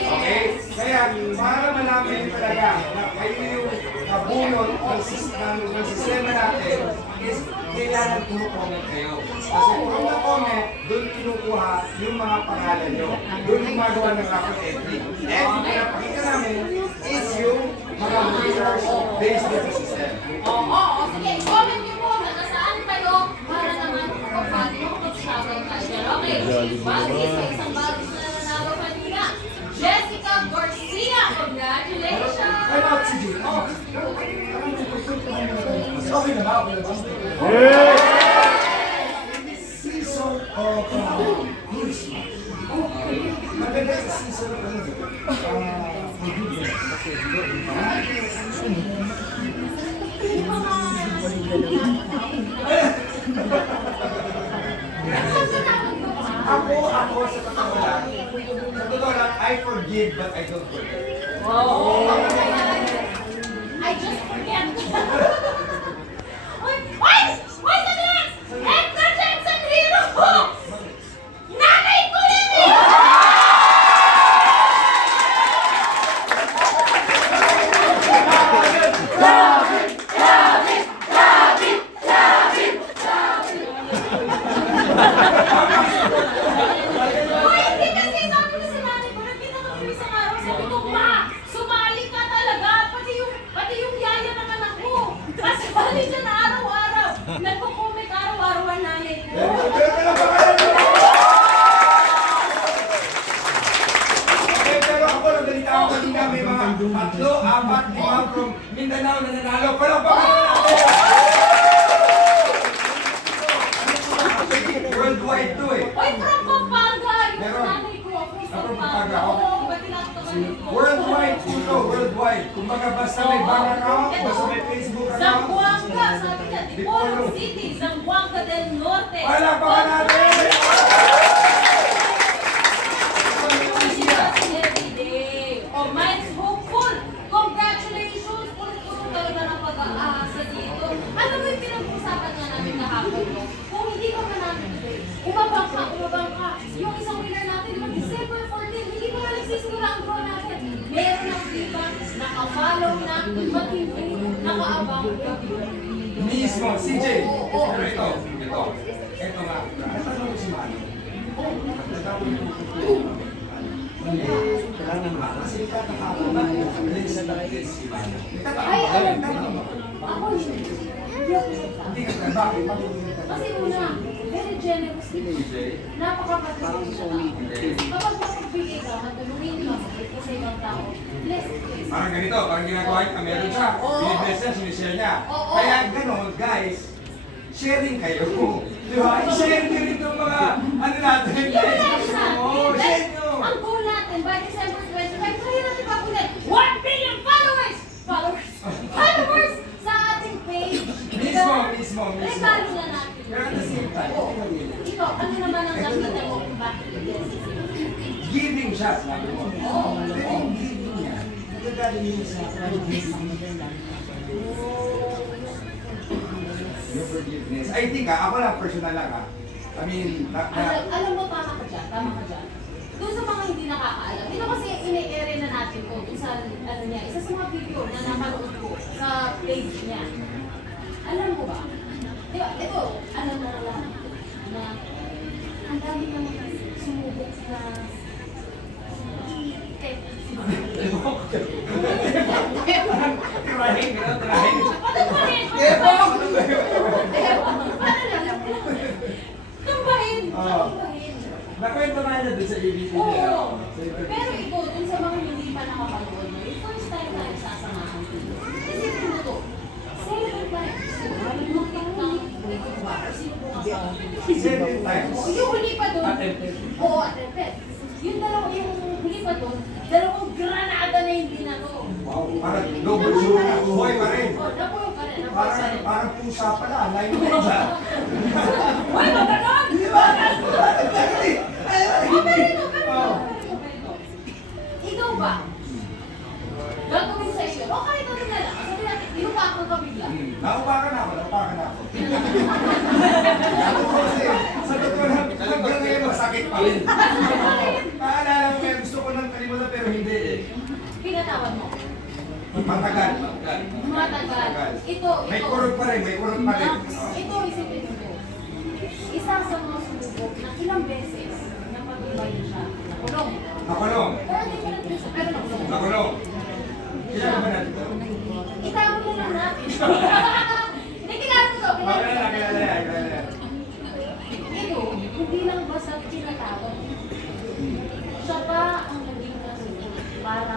Okay? Kaya para malaman talaga na kayo yung kabunot ng sistema natin is kailangan kumukomment kayo. Kasi kung na-comment, doon kinukuha yung mga pangalan nyo. Doon gumagawa ng rapid entry. And yung pinapakita namin is yung mga winners based on the system. Oo, sige, comment nyo po na nasaan kayo para naman pagpati mo mag-shoutout tayo. Okay, bagis sa isang bagis na nanalo kanina. Jessica Garcia, congratulations! Ano ako si Jay? Okay na ba? Okay na ba? In this season of Christmas, maganda sa season of forgiveness. Ako sa totoo lang, I forgive but I don't forget. I just forget. Uy! Uy! Uy! Sandali! Hector Jensen Hero ko! Nanay ko yan eh! Uy! Hindi kasi sabi ko sa nanay ko, nagkita kami isang araw, sabi ko, Ma! Sumali ka talaga! Pati yung yaya ng anak ko! Kasali siya na araw-araw! Nagko-comment araw-araw ang nanay ko! Pero ako lang ganito ako kanina, may mga 3, 4, 5 from Mindanao na nanalo. Palakpakan natin! Worldwide to eh. Uy, from Pampanga! Yung Meron. nanay ko, from From Pampanga. Pampanga, okay. Oo, ba't tinatawagan ko? Worldwide po to, worldwide. Kumbaga basta may bank account, basta may Facebook account. Zamboanga, sabi niya, Dipolo City, Zamboanga del Norte. Palakpakan natin! Every day. Oh, mine's hopeful. Congratulations! Puro talaga ng pag-aasa dito. Alam mo yung pinag-usapan nga namin kahapon, no? Kung hindi ka man namin today, umabang ka. Yung isang winner natin, diba, December 14, hindi pa nga nagsisimula ang draw natin. Meron ng iba, nakafollow na, matindi, nakaabang. Mismo, CJ. Oo. Pero ito. Ito nga. Natanong ko si Mano. Kailangan ba? Kasi kakakaba. Release na talaga si Mano. Ay, alam mo, ako yun. Hindi ka bakit? Kasi una, very generous dito. Napakapatid siya. Kapag mapagbigay ka, matulungin ka, mabait ka sa ibang tao, bless you. Parang ganito, parang ginagawa niya, meron siya. Binibless niya, sinishare niya. Kaya gano'n, guys, sharing kayo. Di ba? I-share niyo rin itong mga, ano natin. Yung lives Oo, natin, share niyo. ang goal natin, by December 25, kaya natin papulit 1 billion followers! Followers sa ating page. Mismo. Regalo na natin. Pero at the same time, Ikaw, ano naman ang nakita mo kung bakit yes? giving siya, sabi mo. Oo. Pero yung giving niya, nagagaling niya sa yung forgiveness. I think ako lang, personal lang I mean, Alam mo, tama ka dyan. Doon sa mga hindi nakakaalam, ito kasi ine-ere na natin ko doon sa, ano niya, isa sa mga video na napanood ko sa page niya. Alam mo ba? Di ba, ito, ano na lang, na ang dami naman sumubok na tirahin. Tumbahin! Nakwento nga na doon sa ABT Oo. niya. Pero ito, dun sa mga hindi pa nakapanood mo, yung first time na nagsasamahan dito. Isipin mo to, 7 times. Ikaw ba? Or sino po ang kasama? 7 times. Yung huli pa dun. Attempted. Oo, attempted. Yung huli pa dun, 2 granada na yung binato. Wow, parang double show na. Buhay pa rin. Oo, nabuhay pa rin. Nabuhay pa rin. Parang pusa pala. Layo na dyan. Uy, maganon! Di ba? Ikaw ba? Gagawin sa iyo. O kahit ano na lang. Sabi natin, inupakan ka bigla. Naupakan ako. Kasi, sa totoo lang, hanggang ngayon masakit pa rin. Paalala mo kaya gusto ko nang kalimutan pero hindi eh. Pinatawad mo. Matagal. Matagal. Ito. May kurot pa rin, may kurot pa rin. Ito, isipin mo. Isa sa mga sumubok na ilang beses na pag-ibay siya. Nakulong. Nakulong. Pero hindi pa natin siya, pero nakulong. Nakulong. Kailan ba natin ito? Itago mo lang natin. Hindi, kilala ko to. Kilala yan. Ito, hindi lang basta tinatawag. Siya pa ang naging kasunod para